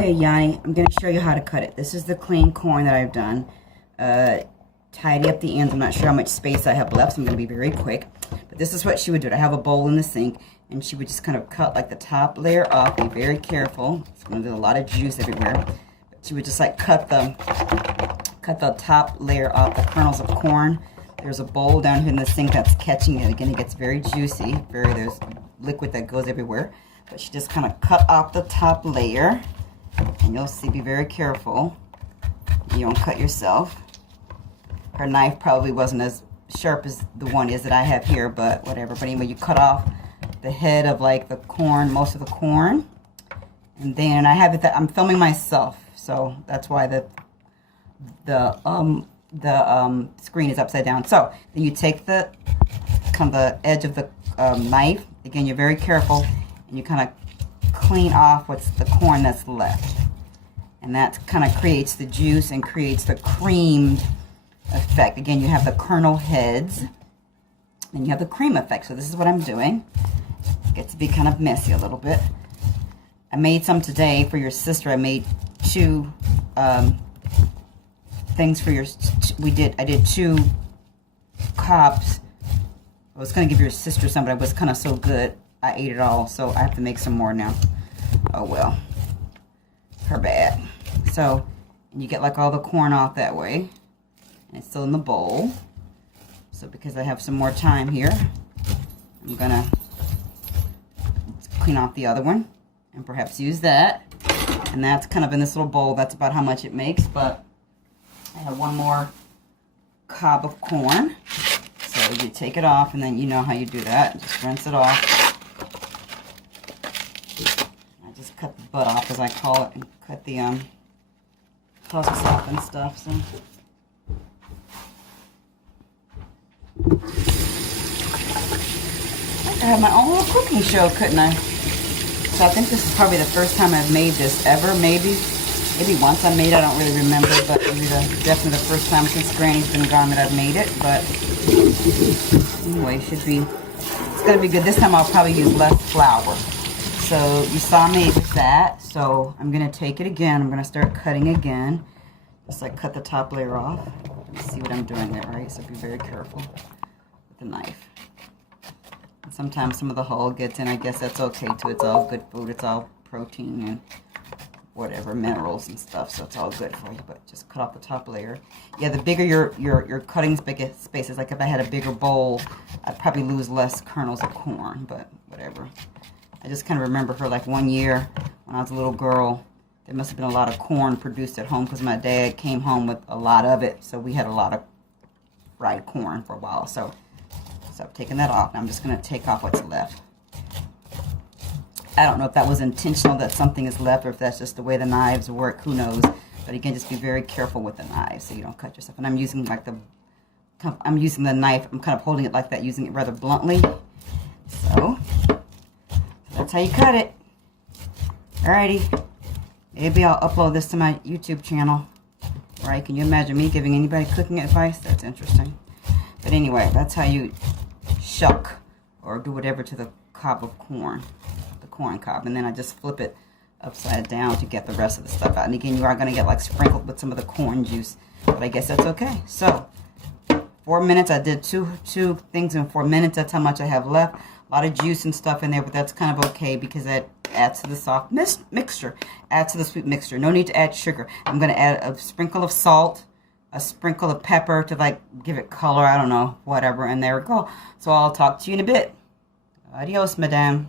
Okay, Yanni, I'm going to show you how to cut it. This is the clean corn that I've done. Tidy up the ends. I'm not sure how much space I have left, so I'm going to be very quick. But this is what she would do. I have a bowl in the sink, and she would just kind of cut like the top layer off. Be very careful. It's going to do a lot of juice everywhere. But she would just like cut the top layer off, the kernels of corn. There's a bowl down here in the sink that's catching it. Again, it gets very juicy. There's liquid that goes everywhere. But she just kind of cut off the top layer. And you'll see, be very careful. You don't cut yourself. Her knife probably wasn't as sharp as the one is that I have here, but whatever. But anyway, you cut off the head of like the corn, most of the corn. And then I have it that I'm filming myself. So that's why the screen is upside down. So then you take the kind of the edge of the knife. Again, you're very careful, and you kind of clean off what's the corn that's left, and that kind of creates the juice and creates the creamed effect. Again, you have the kernel heads, and you have the cream effect. So this is what I'm doing. It gets to be kind of messy a little bit. I made some today for your sister. I made two things for your. I did 2 cobs. I was gonna give your sister some, but it was kind of so good. I ate it all, so I have to make some more now. Oh well, her bad. So you get like all the corn off that way, and it's still in the bowl. So because I have some more time here, I'm gonna clean off the other one and perhaps use that. And that's kind of in this little bowl. That's about how much it makes, but I have one more cob of corn. So you take it off, and then you know how you do that. Just rinse it off. I just cut the butt off, as I call it, and cut the husks off and stuff. So I could have my own little cooking show, couldn't I? So I think this is probably the first time I've made this ever. Maybe once I made it. I don't really remember, but definitely the first time since Granny's been gone that I've made it. But anyway, it's gonna be good. This time I'll probably use less flour. So you saw me with that. So I'm gonna take it again. I'm gonna start cutting again. Just like cut the top layer off. You see what I'm doing there, right? So be very careful with the knife. And sometimes some of the hull gets in. I guess that's okay too. It's all good food. It's all protein and whatever, minerals and stuff, so it's all good for you. But just cut off the top layer. Yeah, the bigger your cutting spaces, like if I had a bigger bowl, I'd probably lose less kernels of corn, but whatever. I just kind of remember her like one year when I was a little girl, there must have been a lot of corn produced at home because my dad came home with a lot of it, so we had a lot of fried corn for a while. So I've taken that off. Now I'm just going to take off what's left. I don't know if that was intentional that something is left, or if that's just the way the knives work. Who knows? But again, just be very careful with the knives so you don't cut yourself. And I'm using like using the knife. I'm kind of holding it like that, using it rather bluntly. So that's how you cut it. Alrighty. Maybe I'll upload this to my YouTube channel. Right? Can you imagine me giving anybody cooking advice? That's interesting. But anyway, that's how you shuck or do whatever to the cob of corn. Corn cob, and then I just flip it upside down to get the rest of the stuff out. And again, you are going to get like sprinkled with some of the corn juice, but I guess that's okay. So 4 minutes. I did two things in 4 minutes. That's how much I have left. A lot of juice and stuff in there, but that's kind of okay because that adds to the soft mixture, adds to the sweet mixture. No need to add sugar. I'm going to add a sprinkle of salt, a sprinkle of pepper to like give it color. I don't know, whatever. And there we go. So I'll talk to you in a bit. Adios, madame.